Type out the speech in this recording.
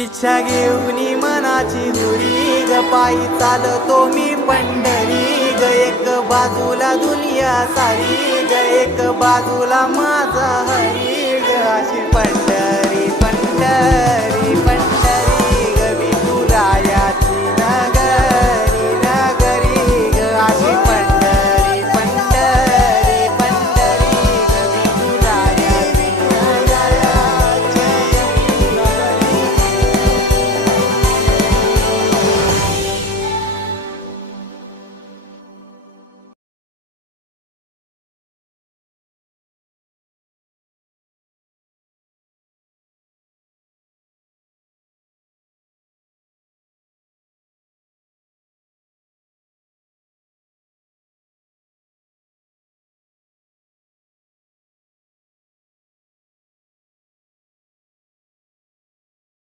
इच्छा घेऊनी मनाची हुरी ग पायी चालतो मी पंढरी ग एक बाजूला दुनिया सारी ग एक बाजूला माझा हरी ग अशी पंढरी